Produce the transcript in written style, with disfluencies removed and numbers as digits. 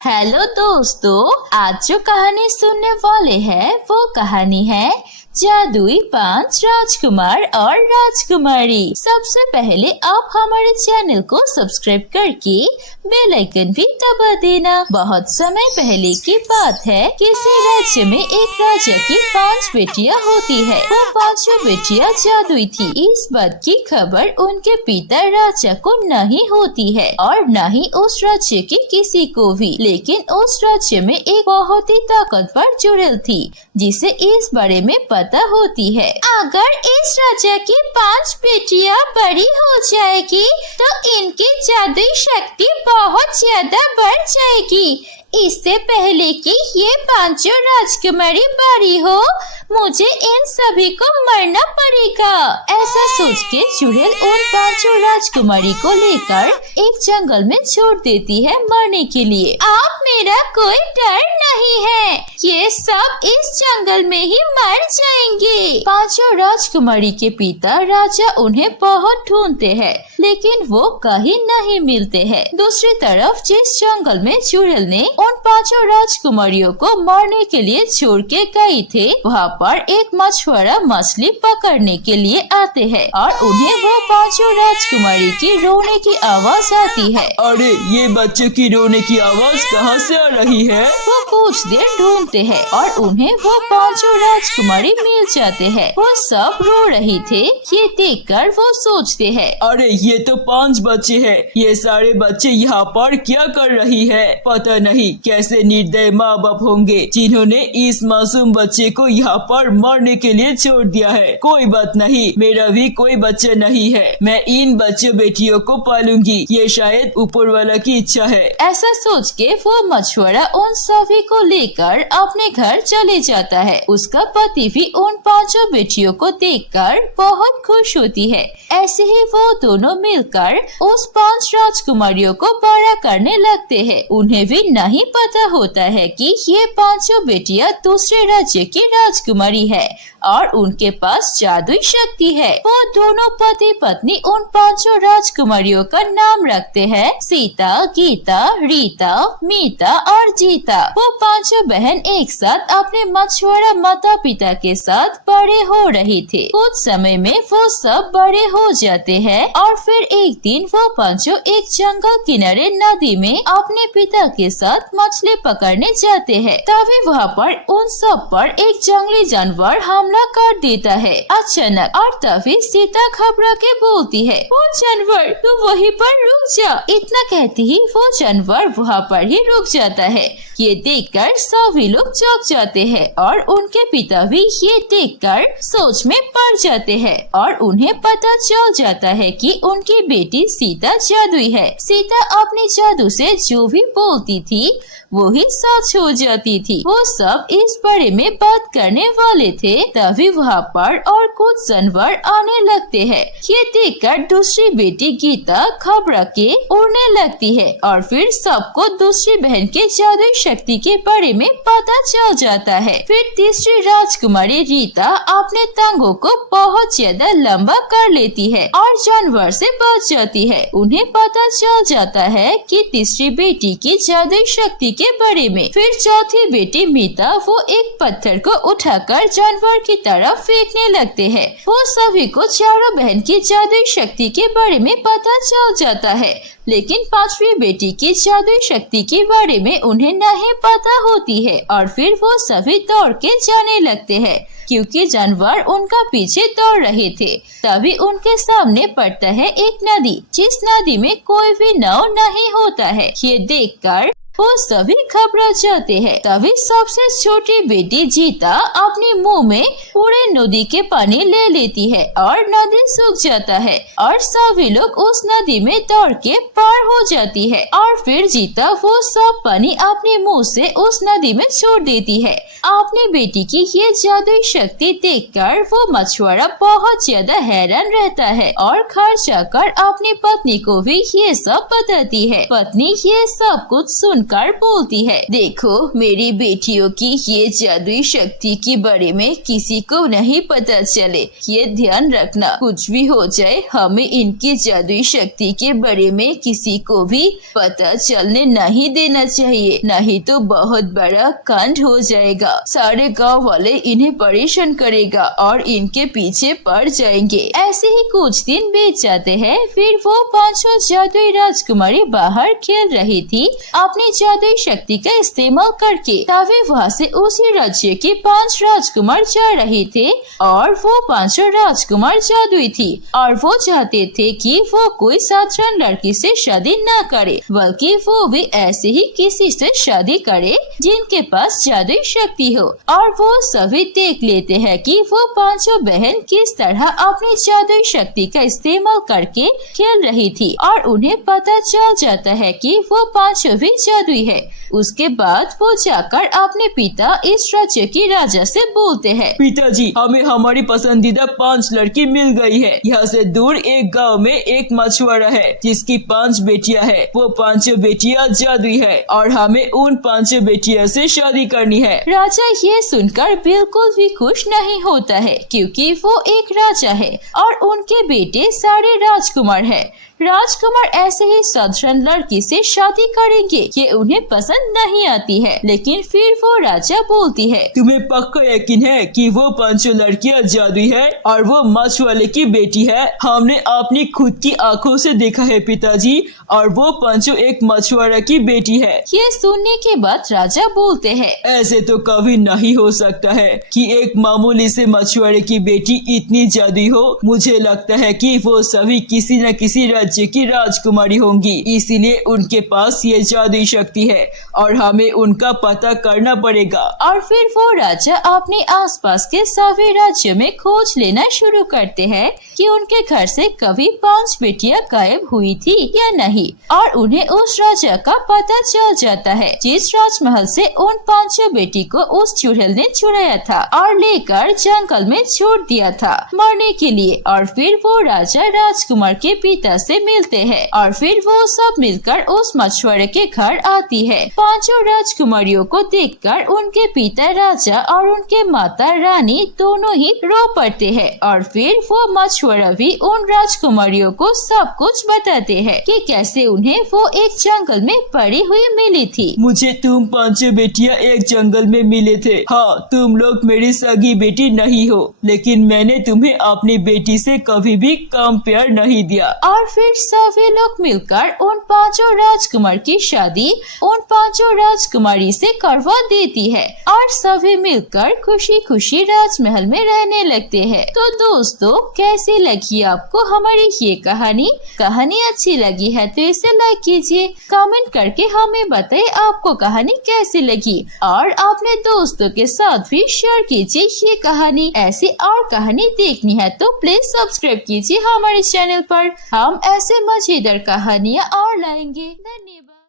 Hello दोस्तों, आज जो कहानी सुनने वाले हैं वो कहानी है जादुई 5 राजकुमार और राजकुमारी। सबसे पहले आप हमारे चैनल को सब्सक्राइब करके बेल आइकन भी दबा देना। बहुत समय पहले की बात है, किसी राज्य में एक राजा की 5 बेटियां होती है। वो 5 बेटियां जादुई थी। इस बात की खबर उनके पिता राजा को नहीं होती है और न ही उस राज्य की किसी को भी। लेकिन उस राज्य में एक बहुत ही ताकतवर चुड़ैल थी जिसे इस बारे में पता होती है। अगर इस राजा की 5 बेटियां बड़ी हो जाएगी तो इनकी जादुई शक्ति बहुत ज्यादा बढ़ जाएगी। इससे पहले कि ये 5 राजकुमारी बड़ी हो, मुझे इन सभी को मरना पड़ेगा। ऐसा सोच के चुड़ैल उन 5 राजकुमारी को लेकर एक जंगल में छोड़ देती है मरने के लिए। अब मेरा कोई डर नहीं है, ये सब इस जंगल में ही मर जाएंगे। 5 राजकुमारी के पिता राजा उन्हें बहुत ढूंढते हैं, लेकिन वो कहीं नहीं मिलते हैं। दूसरी तरफ जिस जंगल में चुड़ैल ने उन 5 राजकुमारियों को मारने के लिए छोड़ के गई थे, वहाँ पर एक मछुआरा मछली पकड़ने के लिए आते हैं और उन्हें वो 5 राजकुमारी की रोने की आवाज आती है। अरे ये बच्चे की रोने की आवाज कहाँ से आ रही है? वो कुछ देर ढूंढते हैं और उन्हें वो 5 राजकुमारी मिल जाते हैं। वो सब रो रही थे। ये देखकर वो सोचते हैं, अरे ये तो 5 बच्चे हैं। ये सारे बच्चे यहाँ पर क्या कर रही है? पता नहीं कैसे निर्दयी माँ बाप होंगे जिन्होंने इस मासूम बच्चे को यहाँ पर मरने के लिए छोड़ दिया है। कोई बात नहीं, मेरा भी कोई बच्चा नहीं है। मैं इन बच्चों बेटियों को पालूंगी। ये शायद ऊपर वाला की इच्छा है। ऐसा सोच के वो मछुआरा उन सभी को लेकर अपने घर चले जाता है। उसका पति भी उन 5 बेटियों को देखकर बहुत खुश होती है। ऐसे ही वो दोनों मिलकर उस 5 राजकुमारियों को बड़ा करने लगते हैं। उन्हें भी नहीं पता होता है कि ये 5 बेटियां दूसरे राज्य की राजकुमारी है और उनके पास जादुई शक्ति है। वो दोनों पति पत्नी उन 5 राजकुमारियों का नाम रखते हैं सीता, गीता, रीता, मीता और जीता। वो 5 बहन एक साथ अपने मछुआरा माता पिता के साथ बड़े हो रही थे। कुछ समय में वो सब बड़े हो जाते हैं और फिर एक दिन वो 5 एक जंगल किनारे नदी में अपने पिता के साथ मछली पकड़ने जाते हैं। तभी वहाँ पर उन सब पर एक जंगली जानवर हमला कर देता है अचानक। और तभी सीता घबरा के बोलती है, वो जानवर तू वहीं पर रुक जा। इतना कहती ही वो जानवर वहाँ पर ही रुक जाता है। ये देखकर सभी लोग चौंक जाते हैं और उनके पिता भी ये देखकर सोच में पड़ जाते हैं और उन्हें पता चल जाता है कि उनकी बेटी सीता जादुई है। सीता अपने जादू से जो भी बोलती थी वो ही सच हो जाती थी। वो सब इस बारे में बात करने वाले थे, तभी वहाँ पर और कुछ जानवर आने लगते हैं। ये देखकर दूसरी बेटी गीता घबरा के उड़ने लगती है और फिर सबको दूसरी बहन के जादुई शक्ति के बारे में पता चल जाता है। फिर तीसरी राजकुमारी रीता अपने टांगों को बहुत ज्यादा लंबा कर लेती है और जानवर से बच जाती है। उन्हें पता चल जाता है कि तीसरी बेटी की जादुई शक्ति के बारे में। फिर चौथी बेटी मीता वो एक पत्थर को उठाकर जानवर की तरफ फेंकने लगते हैं। वो सभी को चारों बहन की जादुई शक्ति के बारे में पता चल जाता है, लेकिन 5वीं बेटी की जादुई शक्ति के बारे में उन्हें नहीं पता होती है और फिर वो सभी दौड़ के जाने लगते हैं क्योंकि जानवर उनका पीछे दौड़ रहे थे। तभी उनके सामने पड़ता है एक नदी, जिस नदी में कोई भी नाव नहीं होता है। ये देखकर वो सभी घबरा जाते हैं। तभी सबसे छोटी बेटी जीता अपने मुंह में पूरे नदी के पानी ले लेती है और नदी सूख जाता है और सभी लोग उस नदी में दौड़ के पार हो जाती है और फिर जीता वो सब पानी अपने मुंह से उस नदी में छोड़ देती है। अपनी बेटी की ये जादुई शक्ति देखकर वो मछुआरा बहुत ज्यादा हैरान रहता है और घर जाकर अपनी पत्नी को भी ये सब बताती है। पत्नी ये सब कुछ सुन सुनकर बोलती है, देखो मेरी बेटियों की ये जादुई शक्ति के बारे में किसी को नहीं पता चले, ये ध्यान रखना। कुछ भी हो जाए हमें इनकी जादुई शक्ति के बारे में किसी को भी पता चलने नहीं देना चाहिए, नहीं तो बहुत बड़ा कांड हो जाएगा। सारे गांव वाले इन्हें परेशान करेगा और इनके पीछे पड़ जाएंगे। ऐसे ही कुछ दिन बीत जाते हैं। फिर वो पांचों जादुई राजकुमारी बाहर खेल रही थी अपनी जादुई शक्ति का इस्तेमाल करके। तभी वहाँ से उसी राज्य के 5 राजकुमार जा रहे थे और वो पांचों राजकुमार जादुई थी और वो चाहते थे कि वो कोई साधारण लड़की से शादी न करे, बल्कि वो भी ऐसे ही किसी से शादी करे जिनके पास जादुई शक्ति हो। और वो सभी देख लेते हैं कि वो पांचों बहन किस तरह अपनी जादुई शक्ति का इस्तेमाल करके खेल रही थी और उन्हें पता चल जाता है कि वो पांचों भी जादुई है। उसके बाद वो जाकर अपने पिता इस राज्य की राजा से बोलते हैं, पिताजी, हमें हमारी पसंदीदा 5 लड़की मिल गई है। यहाँ से दूर एक गांव में एक मछुआरा है जिसकी 5 बेटियां हैं। वो 5 बेटियां जादुई है और हमें उन 5 बेटियों से शादी करनी है। राजा ये सुनकर बिल्कुल भी खुश नहीं होता है, क्योंकि वो एक राजा है और उनके बेटे सारे राजकुमार हैं। राजकुमार ऐसे ही साधारण लड़की से शादी करेंगे, ये उन्हें पसंद नहीं आती है। लेकिन फिर वो राजा बोलती है, तुम्हें पक्का यकीन है कि वो 5 लड़कियां जादुई है और वो मछुआरे की बेटी है? हमने अपनी खुद की आंखों से देखा है पिताजी, और वो 5 एक मछुआरा की बेटी है। ये सुनने के बाद राजा बोलते हैं, ऐसे तो कभी नहीं हो सकता है कि एक मामूली से मछुआरे की बेटी इतनी जादुई हो। मुझे लगता है कि वो सभी किसी न किसी राज्य की राजकुमारी होंगी, इसीलिए उनके पास ये जादुई शक्ति है और हमें उनका पता करना पड़ेगा। और फिर वो राजा अपने आसपास के सभी राज्यों में खोज लेना शुरू करते हैं कि उनके घर से कभी 5 बेटियां गायब हुई थी या नहीं। और उन्हें उस राजा का पता चल जाता है जिस राजमहल से उन 5 बेटी को उस चुड़ैल ने चुराया था और लेकर जंगल में छोड़ दिया था मरने के लिए। और फिर वो राजा राजकुमार के पिता से मिलते हैं और फिर वो सब मिलकर उस मछुआरे के घर आती है। 5 राजकुमारियों को देखकर उनके पिता राजा और उनके माता रानी दोनों ही रो पड़ते हैं और फिर वो मछुआरा भी उन राजकुमारियों को सब कुछ बताते हैं कि कैसे उन्हें वो एक जंगल में पड़ी हुई मिली थी। मुझे तुम 5 बेटियां एक जंगल में मिले थे। हाँ, तुम लोग मेरी सगी बेटी नहीं हो, लेकिन मैंने तुम्हें अपनी बेटी से कभी भी कम प्यार नहीं दिया। और फिर सभी लोग मिलकर उन 5 राजकुमार की शादी उन 5 राजकुमारी से करवा देती है और सभी मिलकर खुशी खुशी राजमहल में रहने लगते हैं। तो दोस्तों, कैसी लगी आपको हमारी ये कहानी? कहानी अच्छी लगी है तो इसे लाइक कीजिए, कमेंट करके हमें बताइए आपको कहानी कैसी लगी और अपने दोस्तों के साथ भी शेयर कीजिए ये कहानी। ऐसी और कहानी देखनी है तो प्लीज सब्सक्राइब कीजिए हमारे चैनल पर। हम ऐसे मजेदार कहानियाँ और लाएंगे। धन्यवाद।